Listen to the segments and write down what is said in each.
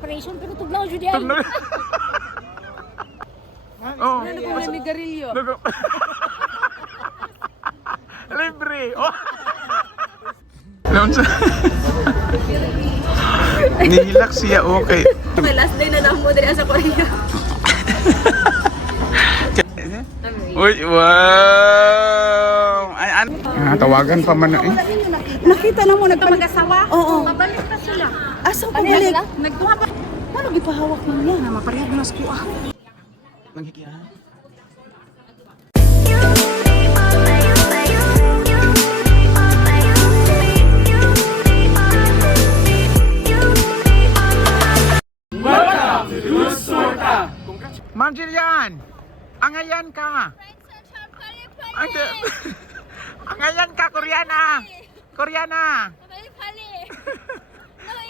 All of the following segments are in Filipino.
preparation pero tugnaw jud ay. Tugnaw. Oh. Ano kung may garilyo? Libre. Oh. Alam sa... Nihilak siya, okay. My last day na namo diri sa Korea. Uy, wow! Ay, an... Ah, tawagan pa man na eh. Nakita na mo nagpalit. Mag-asawa? Oo. Mabalik na sila. Asa pa balik? Gipahawak mo niya na maparehag na ko ah. Nanghikihan. Ma'am Jillian! Angayan ka! Ang Angayan ka, Koreana! Koreana!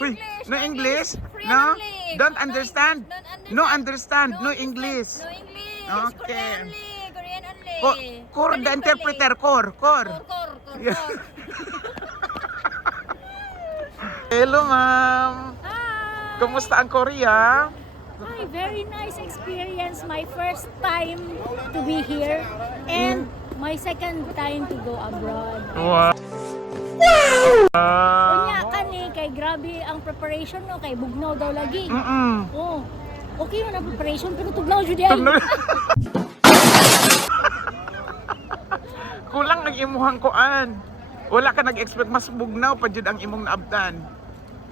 Uy, no English? No? Don't understand? No understand? No English? No English. Okay. Korean only. Korean only. Ko, Kor, the interpreter, Kor, Kor. Kor, kor, kor, Yeah. kor. Hello, ma'am. Hi. Kumusta ang Korea? Hi, very nice experience. My first time to be here and my second time to go abroad. Wow. Kunya kay grabe ang preparation no kay bugnaw daw lagi. Mm-mm. Oh. Okay man ang preparation pero tugnaw jud ay. Kulang ang imuhang kuan. Wala ka nag-expect mas bugnaw pa jud ang imong naabtan.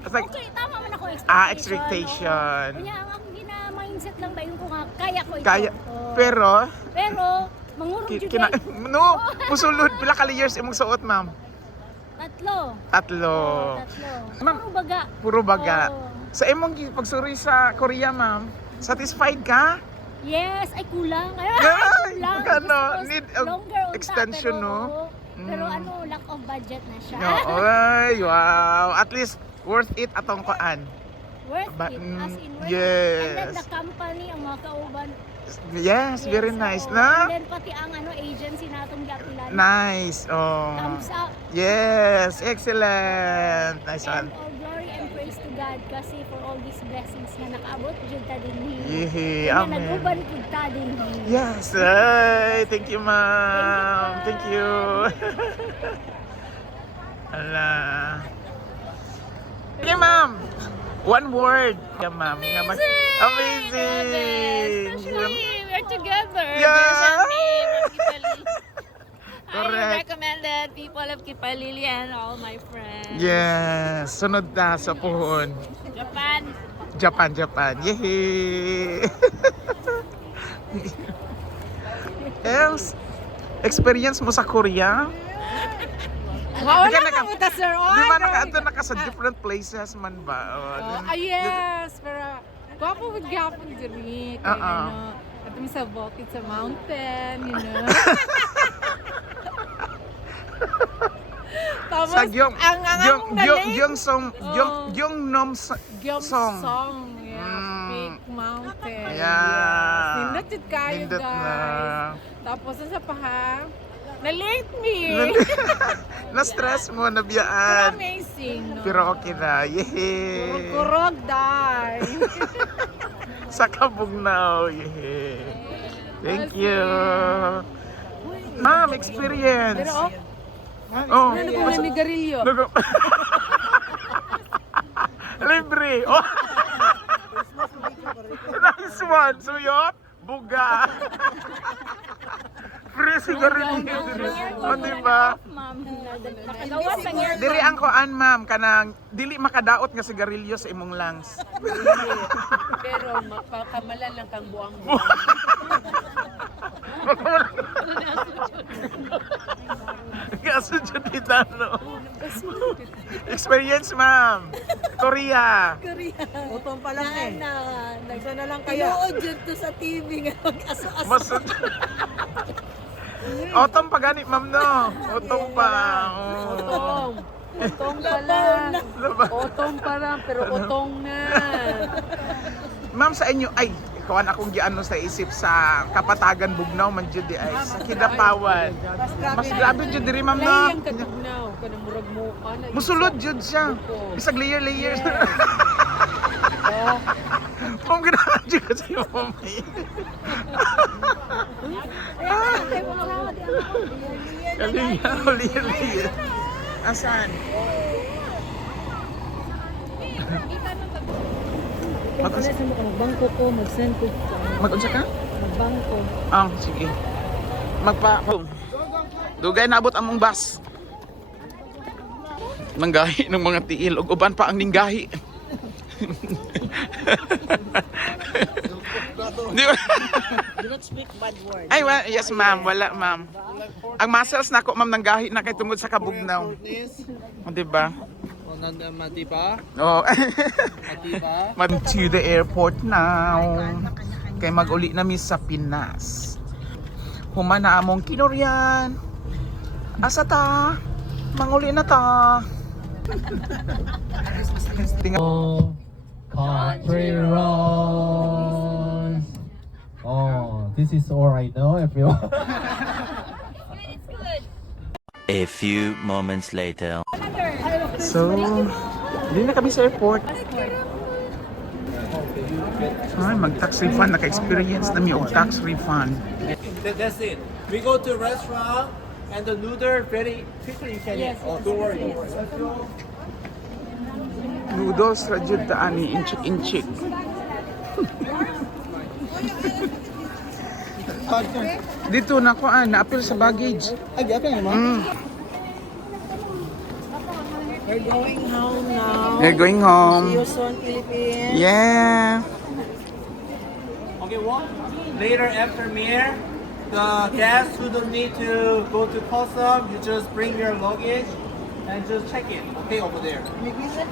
Like, Okay, tama man ako expectation. Ah, expectation. No? Kunya ang gina-mindset lang ba yung ko nga kaya ko ito. kaya, Oh. pero, pero mangurong jud kina, no, musulod, pila ka layers imong suot, ma'am? Tatlo. Tatlo. Oh, tatlo. Ma'am, Puro baga. Puro baga. Oh. Sa imong gi- pagsuri sa Korea, ma'am, satisfied ka? Yes, ay kulang. Ay, Ay, kulang. ano, Gusto ko need of longer unta, extension, pero, no? oo. Pero Mm. ano, lack of budget na siya. No, ay, wow. At least, worth it atong kuan. worth Ba- it. mm, As in worth yes. it. And then the company, ang mga kauban. Yes, very Yes, nice, na? And then pati ang ano, agency natong gapilan. Nice. Oh. Thumbs up. Yes, excellent. Nice And one. all glory and praise to God kasi for all these blessings na nakaabot jud ta din Yehe, Na amen. naguban pud ta din Yes, ay, thank you, ma'am. Thank Thank you. you, Ala. Okay, ma'am. One word. Yeah, ma'am. Mag- Amazing. Especially we're together. Yeah. Kipali. I Correct. recommended people of Kipalili and all my friends. Yes. Sunod na sa puhon. Japan. Japan, Japan. Yehey! Else, experience mo sa Korea? Wala Di ka ka naka- mo ta sir. Di ba naka, naka sa different places man ba? Oh, Ah yes, pero gwapo with gapon diri. Kaya Oo. ano, at mi sa bukid sa mountain, you know. Tapos, sa Gyong, ang ang Gyong, Gyong. Gyong song, Gyong, Oo. Gyong nom Gyom song. song. Yeah, Mm. Fake Mountain. Yeah. Yes. Nindot yun kayo, guys. na. Tapos, sa na-late me. Na-stress mo, nabiyaan. Amazing, no? Pero okay na. Yehey! Kurog, die. Sa Kabugnaw. Yehey! Thank you. Ma'am, experience. Pero, oh, Oh, ano kung may garilyo? Libre. Oh. nice one. Suyot. Buga. Sigarilyo. O? Ma'am, nakagawa sa niya. Dili ang kuan, ma'am, kanang dili makadaot nga sigarilyo sa imong lungs. Pero, makakamalan lang kang buang-buang. Kaso kita, no? Experience, ma'am. Korea. Utong pa lang eh. Na, Isa na lang kaya. Tinuod yun to sa TV nga mag-aso-aso. Mas... Otong pa gani, ma'am, no? Otong pa. Oh. Utong. Utong pa lang. Diba? Utong pa lang, pero utong na. Ma'am, sa inyo, ay, ikawan akong giano sa isip sa Kapatagan Bugnaw, man jud di ay, sa Kidapawan. Mas grabe jud diri, ma'am, no? Layang katugnaw. Kanang murag mo ka na. Musulod jud siya. Bisag layer-layer. Kung ganahan dyan ka sa'yo, mami. Kalinga, liya-liya. Asan? Mag-unsa Magbangko ko, mag-send ko. mag-unsa ka? Magbangko. Ah, sige. Magpa... Dugay naabot ang mong bus. Nanggahi ng mga tiil ug uban pa ang ninggahi. Di ba? Do not speak bad words. Ay, wa- yes ma'am, wala ma'am. Ang muscles nako ma'am nanggahi na kay tungod sa kabugnaw. O, di ba? O, nanda, matipa? Oh. Matipa? To the airport now. Kay maguli na mi sa Pinas. Human na among kinuryan. Asa ta? Manguli na ta. Tinga- Country roads. Oh, this is all right now, everyone. A few moments later. So, hindi na kami sa airport. Ay, mag-tax refund. Naka-experience na mi og tax refund. That, that's it. We go to restaurant and the noodle very quickly you can eat. Oh, don't worry, don't worry. Let's go. Noodles, rajud ta ani, inchik-inchik. Dito na ko na-appeal sa baggage. Ay, di apa mo? Mm. We're going home now. They're going home. See you soon, Philippines. Yeah. Okay, what? Later after meal, the guests who don't need to go to custom, you just bring your luggage and just check it. Okay, over there.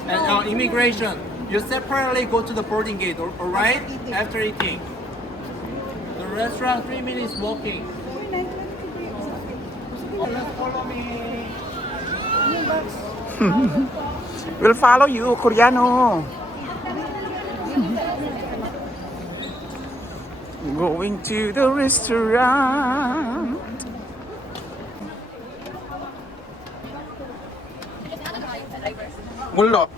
And uh, immigration, you separately go to the boarding gate, all all right? After eating. The restaurant, three minutes walking. Let's follow me. We'll follow you, Koreano. Going to the restaurant. Wala.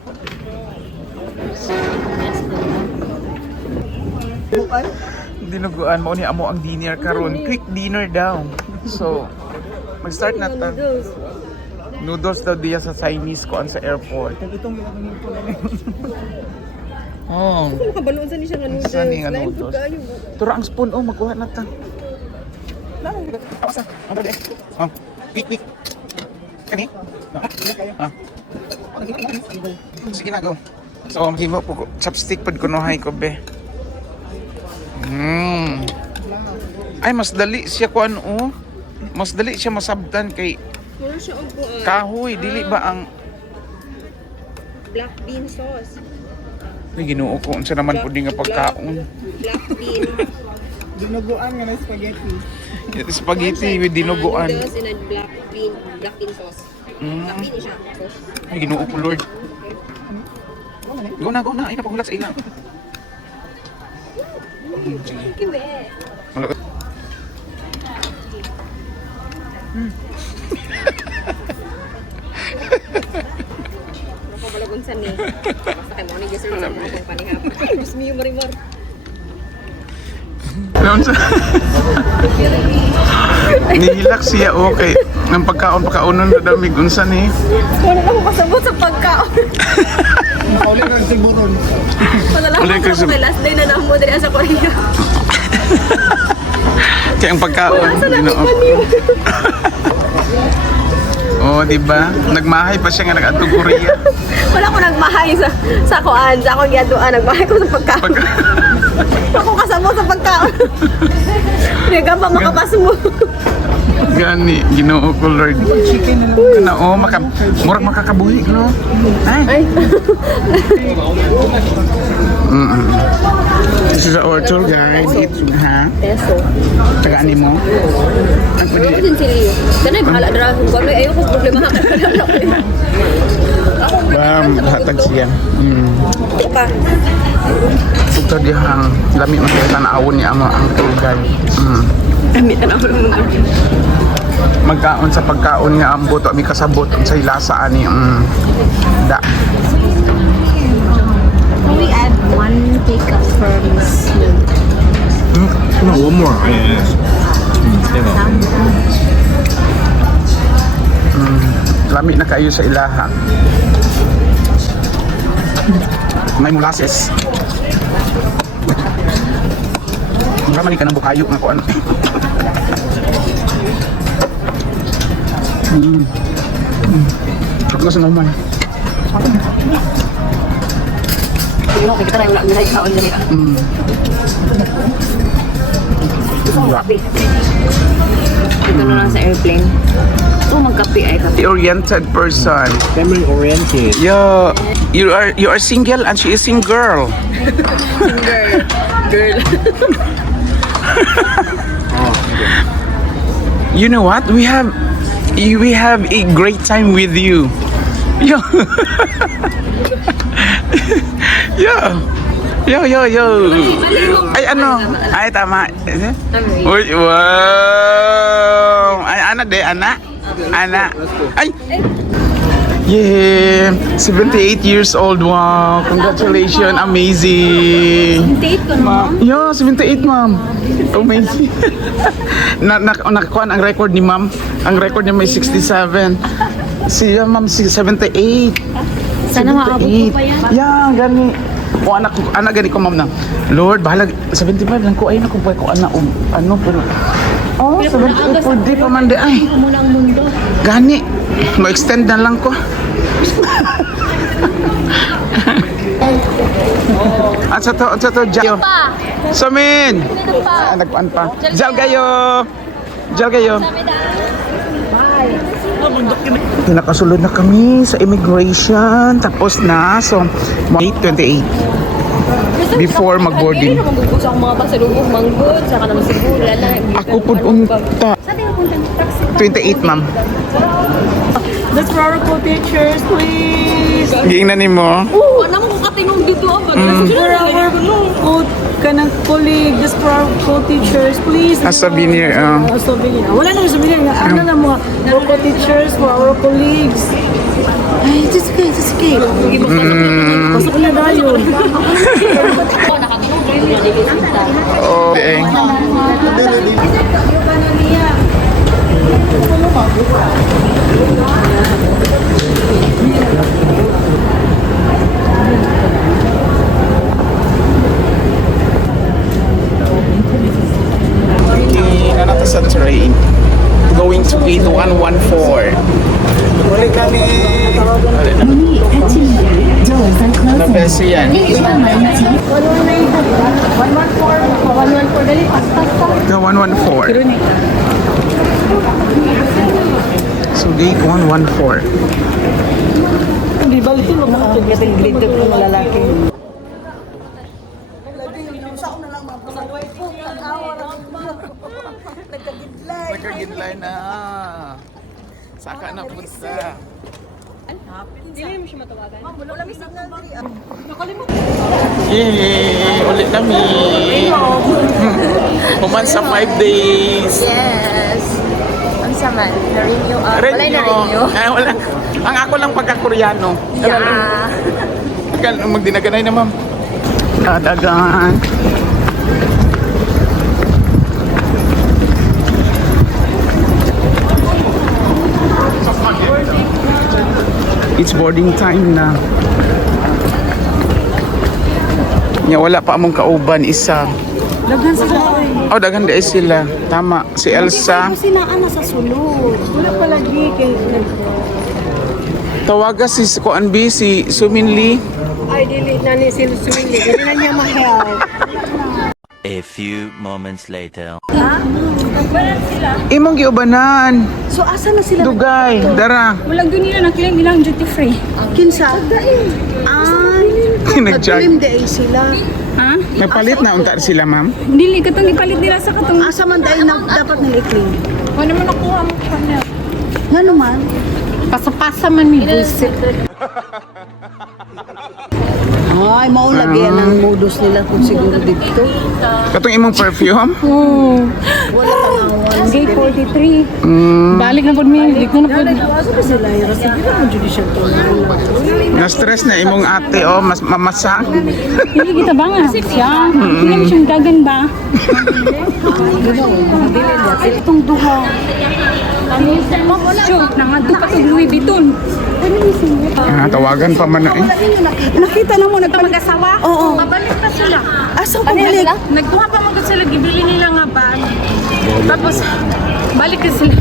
Dinuguan mo ni amo ang dinner karon. Quick dinner daw. So, mag-start na ta. Noodles daw diya sa Chinese ko sa airport. Oh. Kabalon sa ni siya nga noodles. Sa ni nga Lain noodles. Tura ang spoon oh, magkuha na ta. Asa? Ano de? Oh, quick quick. Kani? Ah. Sige na go. So, mahimo po ko. Chopstick pod kunohay ko be. Mm. Ay, mas dali siya ko ano oh. Mas dali siya masabtan kay uh, kahoy, dili ba ang black bean sauce. Ay, ginuo ko unsa naman pud nga pagkaon. Black bean. Dinuguan nga na spaghetti. Spaghetti with dinuguan. Noodles in a black bean, black bean sauce. Black Mm. bean siya. Sauce. Ay, ginoo ko, Lord. Go na, go na. Ay, napagulat sa ila. Hmm, sige. Wala- Napabalagon sa ni. Basta kay mo ni Giselle sa mga panihap. Ay, Diyos mio, Marimar. Ano sa... Nihilak siya, okay. Ang pagkaon, pagkaonon na damig. Unsa ni? Wala na ko kasabot sa pagkaon. Pauli ka sa. Padala Wala ko ka sa sa- last day na namo diri sa Korea. Kaya ang pagkaon, ginoo. Oh, di ba? Nagmahay pa siya nga nag-adto Korea. Wala ko nagmahay sa sa kuan, sa akong giaduan nagmahay ko sa pagkaon. Pag- Ako kasabot sa pagkaon. Hindi pa makapas mo. Gani, ginoo ko, Lord. Kana, oh, maka, murag makakabuhi, no? Ay. Mm-mm. This is our tour guide. It's, ha? Peso. Tagaan ni mo? Ang pwede. Kanay, bahala dra. Kung ano, ayaw ko problema um, hatag siya. Hmm. Ito dia ang lami mo sa tanawon niya ang ang tour guide. Hmm. Lami tanawon mo. Magkaon sa pagkaon nga ang buto, may kasabot sa hilasa ani ang da. Can we add one pickup for Miss Lou? Mm, no, one more. Ah, yeah, yeah. Mm, diba? Mm, lami na kayo sa ilaha. May molasses. Ramali ka ng bukayo nga kuan. Mm. Mm. Ako sa naman. Sino, kita na yung nilay kaon dyan. Mm. Ito na lang sa airplane. So, magkape ay kape. Oriented person. Family oriented. Yeah, you are you are single and she is single. Girl. You know what? We have we have a great time with you. Yeah. yeah. Yo, yo, yo. Ay, ano? Ay, tama. Uy, wow. Ay, ana de, ana. Ana. Ay. Yeah, 78 years old. Wow, congratulations. Amazing. Date ko Ma'am. Yeah, 78, ma'am. Amazing. na, na, nakakuha ang record ni ma'am. Ang record niya may 67. Siya, ma'am, si 78. Sana maabot ko pa yan. Yeah, gani. O anak ko, anak gani ko ma'am na. Lord, bahala 75 lang ko ay naku boy ko anak um, ano pero Oh, 78 po di pa man di ay. Gani. Mo-extend na lang ko. At sa to, at sa to, Jal. Pa? Ah, nagpaan pa. Jal kayo! Jal kayo! Pinakasulod na kami sa immigration. Tapos na. So, May 28. Before mag-boarding. Magugos ako mga pasalubong, manggod, saka naman siguro, lala. Ako po unta. Saan tayo punta? Taxi 28, ma'am. For our co-teachers, please. Giingnan ni mo. Oo, ano mo katinong dito ako. For our co kanang colleague, just for our co-teachers, please. As souvenir. Uh, souvenir. Wala na yung souvenir. Ano na mga for co-teachers, for our colleagues. Ay, just okay, just okay. Pasok na tayo. okay. Okay, na natin sa train. Going to gate 114. Huli kami. Ano beso yan? 114. 114 dali. Pasta pa. The 114. So gate 114. Di ba, ito mga lalaki. Saka na punta. Yay! Ulit kami. Human sa 5 days. Yes. Ang saman. Na-renew. Uh, wala na-renew. Ay, wala. Ang ako lang pagka-Koreano. Yeah. Kal- Magdinaganay na, ma'am. Dadagan. It's boarding time na. Nya wala pa among kauban isa. Daghan sila. Oh, daghan di sila. Tama, si Elsa. Sinaan na sa sulod. Wala palagi kay Tawaga si Kuan B, si Sumin Lee. Ay, dili na ni si Sumili. Dili na niya ma-help. A few moments later. Imong giubanan. So, asa na sila? Dugay, dara. Walang doon nila na-claim nilang duty free. Kinsa? Ay, Nag-charge. day sila. Ha? May palit na unta sila, ma'am. Dili katong ipalit nila sa katong... Asa man dahil na dapat nila i-clean. Ano man nakuha mo channel? Nga naman. Pasa-pasa man mi busit. Ay, maulagi yan ang modus nila kung siguro dito. Katong imong perfume? Wala ka na Gate 43. Mm, Balik na po mi, dik na po. Asa ba sila? Ira sige na judicial to. na-stress na imong ate, oh, mas mamasa. Hindi kita ba nga? Siya. Hindi mo siyang dagan ba? Itong duha. Shoot, nangadto pa itong Louis Vuitton. Ah, tawagan pa man na eh. Nakita na mo nagpag Mag-asawa? Oo. Pabalik pa sila. Asa pa balik? Nagtuwa pa mga sila, gibili nila nga bag. Tapos, balik na sila.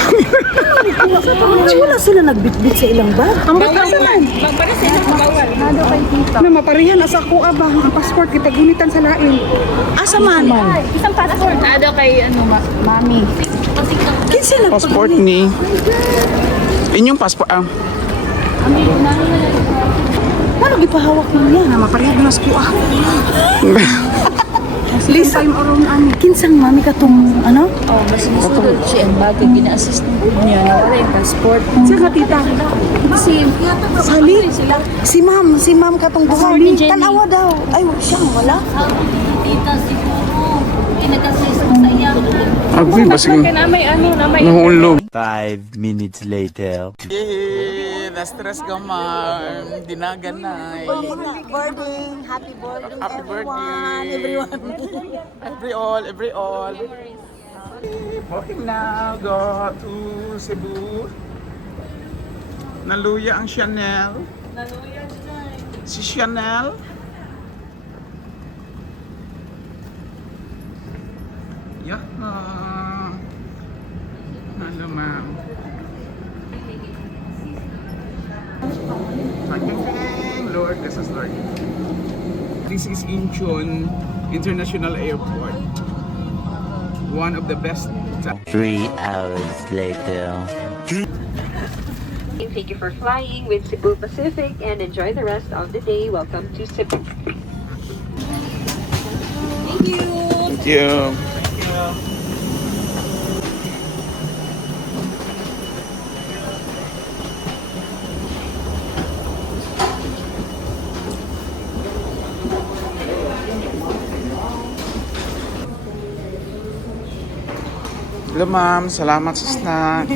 Wala sila nagbitbit sa ilang bag. Ang bata man. Magpares sila, bawal. Nado kay tita. Na maparihan asa ko abang ang passport kitagunitan sa lain. Asa man? Isang passport. Nado kay, ano, ma- mami. Kinsa na Passport ni. Inyong passport, ah. Ano gipahawak mo niya? Na maparihan na sa kuha. Lisa, time around ani. Kinsang mami ka tong ano? Oh, mas musulod siya ang bagay. Gina-assist niya na wala yung passport. Siya ka tita. Si Sali. Si ma'am, si ma'am ka tong buhali. Tanawa daw. Ay, siya wala. Tita, siguro. Pinag-assist Agwi, basing na may ano, na may nahulog. Five minutes later. Yay! Na-stress ka man. Dinagan na eh. birthday. Happy birthday. Happy birthday. Everyone. Every all, every all. Walking now, go to Cebu. Naluya ang Chanel. Naluya Si Chanel. Yeah. Thank Lord, this is Lord. This Incheon International Airport. One of the best. Three hours later. Thank you for flying with Cebu Pacific and enjoy the rest of the day. Welcome to Cebu. Thank you. Hello ma'am, salamat sa snack.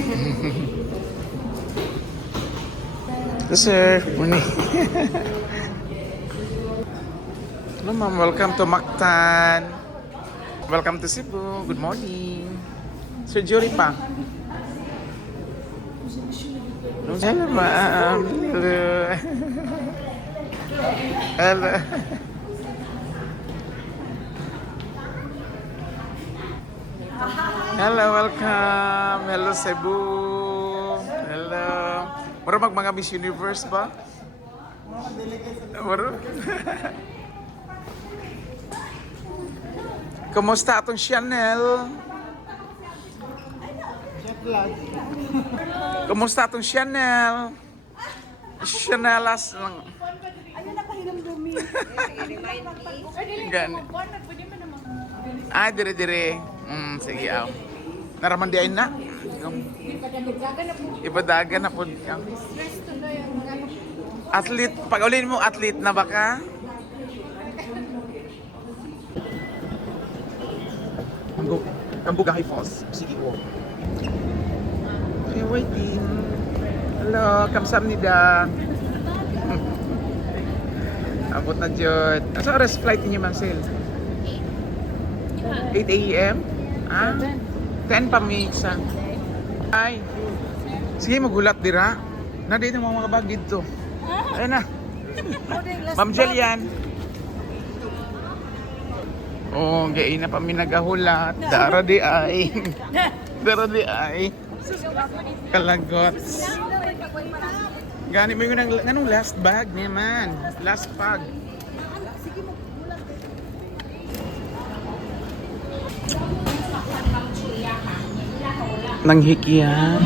Hello sir, morning. Hello ma'am, welcome to Mactan. Welcome to Cebu. Good morning. Sir Jory pa. Hello ma'am. Hello. Hello. Hello, welcome. Hello Cebu. Hello. Maro mag mga Miss Universe ba? Maro. Kumusta atong Chanel? Kumusta atong Chanel? Chanelas lang. Gani. Ah, dire-dire. Mm, sige, aw. Naraman di ay na. Ibadagan na po. Athlete, pag ulin mo athlete na baka? Kambu, Kambugahay Falls. Sige, oh. Hey, waiting. Hello, kamsamnida. Abot na dyan. Asa oras flight niyo, Ma'am Sil? 8 a.m.? Ah? 10 pa may isa. Ay. Sige, magulat dira. Na dito mga mga bag dito. Ayun na. Ma'am Jillian. Oh, gay na pa mi nagahulat. Dara di ay. Dara di ay. Kalagot. Gani mo yung nang last bag niya man. Last bag. Nang hikiyan.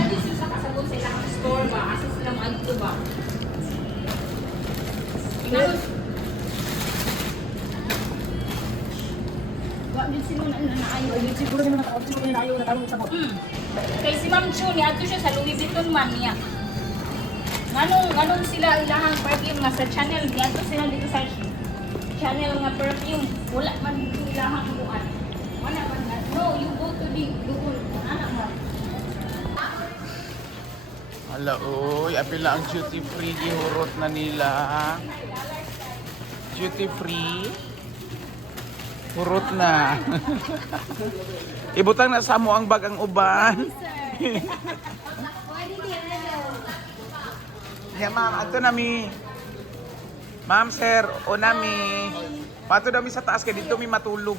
Kay si Ma'am Chuni, ato siya sa Louis Vuitton man niya. Nganong nganong sila ilahang perfume nga sa channel dito sila dito sa channel nga perfume wala man dito ilahang buwan. Wala man. No, you go to the doon. Ana man. Hala, uy, apila ang duty free gihurot na nila. Duty free. Hurot na. Ibutang na sa mo ang bag ang uban. Yeah, ma'am, ato na mi. Ma'am, sir, o nami. Pato daw mi sa taas kay dito mi matulog.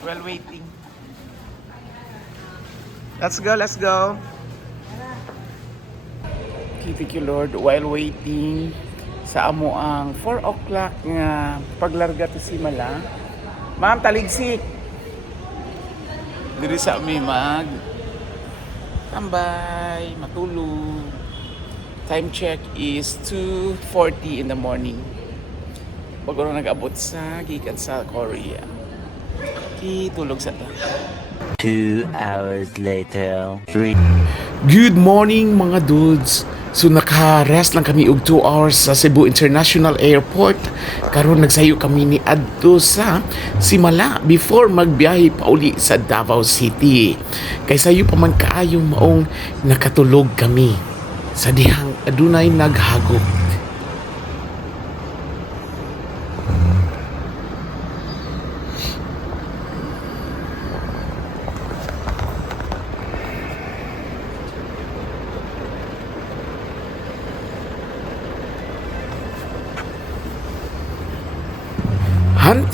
Well waiting. Let's go, let's go. Thank you Lord while waiting sa amo ang 4 o'clock nga paglarga to si Mala. Ma'am, taligsik. Diri sa mi mag tambay, matulog. Time check is 2.40 in the morning. Bago na nag-abot sa gikan sa Korea. Kitulog sa ta. Two hours later. Three. Good morning mga dudes. So naka-rest lang kami og 2 hours sa Cebu International Airport. Karon nagsayo kami ni adto sa Simala before magbiyahe pa uli sa Davao City. Kay sayo pa man kaayo maong nakatulog kami sa dihang adunay naghagok.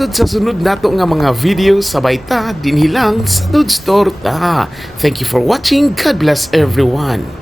Hantod sa sunod nato nga mga video sabay ta dinhilang sa Dude Store ta. Thank you for watching. God bless everyone.